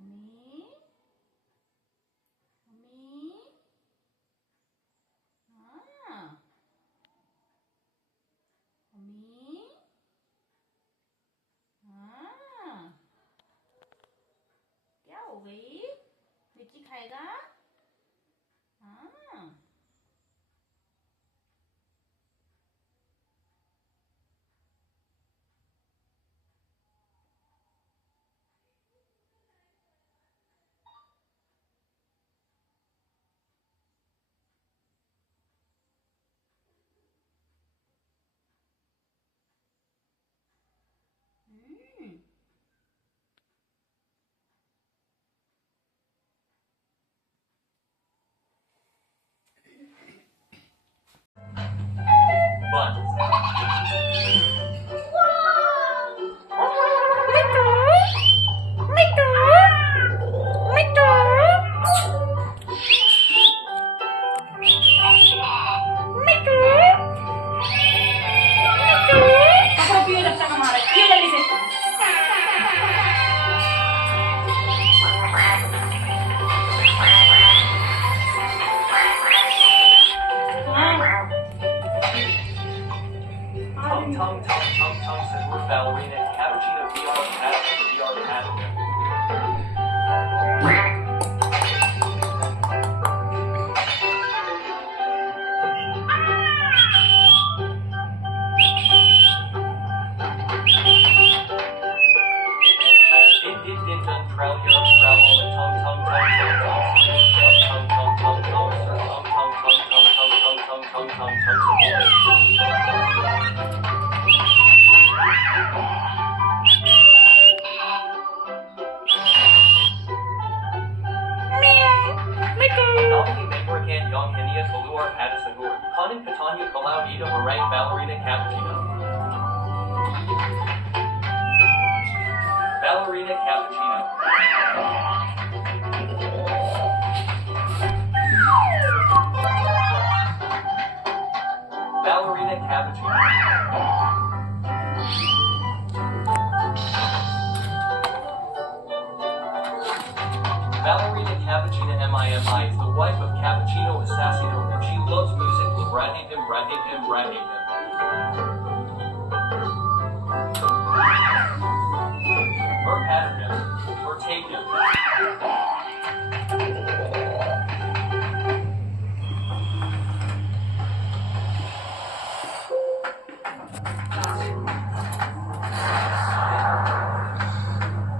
Mommy? Mommy? Ah. Mommy? Ah. क्या हो गई? मिर्ची खाएगा? हाँ। Sahur ballerina cappuccino VR paddle VR paddle. Din dun trell your trell on the tongue tongue tongue tongue tongue tongue tongue tongue tongue tongue tongue tongue tongue tongue tongue tongue Young Kenya Kaluar Padasagur, Kanin Patanya Kalau Ida Meringue Ballerina Cappuccino. Ballerina Cappuccino. Ballerina Cappuccino. Ballerina Cappuccina MIMI is the wife of Cappuccino Assassino and she loves music with ratting him. Or pat him, or take him.